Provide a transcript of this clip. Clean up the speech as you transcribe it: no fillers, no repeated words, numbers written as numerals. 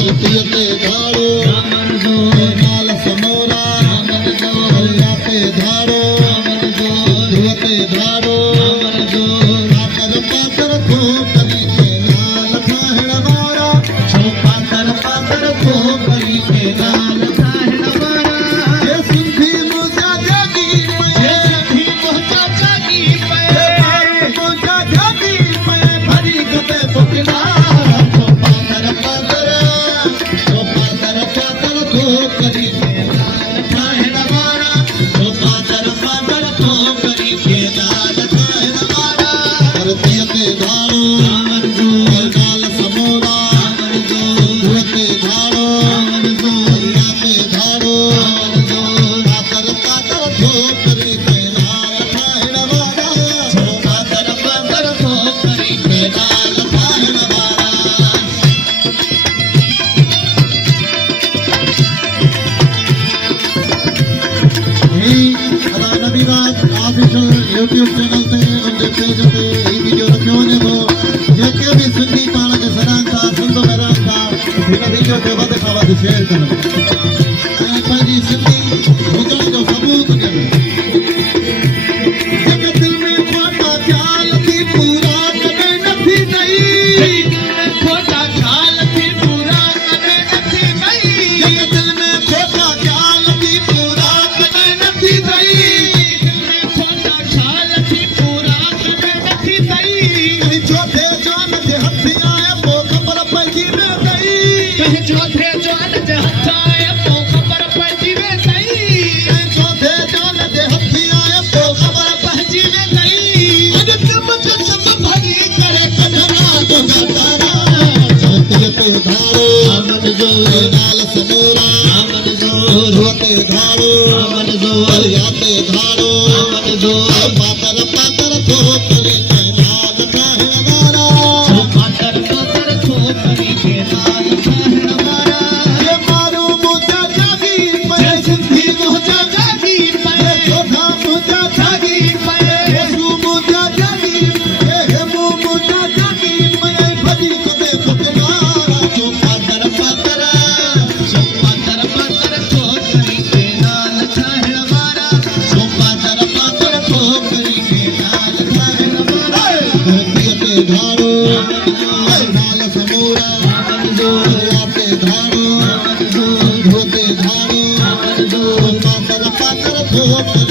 धरतीअ ते धाड़ो नाल समोरा दरिया ते धाड़ो ध्रुव ते धाड़ो पातर पातर खोपरी के नाल ठाहिण वारा पातर पातर खोपरी के नाल ठाहिण वारा हे सिंधी मुंहिंजा जागी पए मुंहिंजा जागी पए मुंहिंजा जागी पए भरी गते पुकनारा पातर पातर खोपरी के नाल ठाहिण वारा पातर पातर खोपरी के नाल ठाहिण वारा धरतीअ ते धाड़ो नाल समोरा ध्रुव ते धाड़ो दरिया ते धाड़ो पातर पातर खोपरी के नाल ठाहिण वारा पातर पातर खोपरी के नाल ठाहिण वारा ऑफिशियल यूट्यूब चैनल ते उनके पेज ते ही वीडियो रखियो वञे थो जेके बि सिंधी पाण खे सॾाइनि था सिंध में रहनि था हिन वीडियो खे वधि खां वधि शेयर कनि ऐं पंहिंजी सिंधी हुजण जो सबूत ॾियनि जेके दिल में खोटा ख़्याल थी पूरा कॾहिं नथी ॾई खोटा ख़्याल थी पूरा कॾहिं नथी ॾई जेके दिल में खोटा ख़्याल थी पूरा कॾहिं नथी ॾई चौथे जान जे हथ आया पोइ ख़बर पइजी वेंदई चौथे जान जे हथ आया पोइ ख़बर पइजी वेंदई चौथे जान जे हथ आया पोइ ख़बर पइजी वेंदई अॼु चमक सब भरी करे कढणा तो गातारा धरतीअ ते धाड़ो नाल समोरा ध्रुव ते धाड़ो दरिया ते धाड़ो पातर पातर खोपरी के नाल ठाहिण वारा पातर पातर खोपरी के नाल ठाहिण वारा हे मारू मुंहिंजा जागी पए सिंधी मुंहिंजा जागी पए जोधा मुंहिंजा जागी पए हेसू मुंहिंजा जागी हे मुंहिंजा जागी पए भॼी कॾहिं पुकनारा पातर पातर खोपरी के नाल ठाहिण वारा पातर पातर खोपरी के नाल ठाहिण वारा धरतीअ ते धाड़ो नाल समोरा दरिया ते धाड़ो ध्रुव ते धाड़ो पातर पातर खोपरी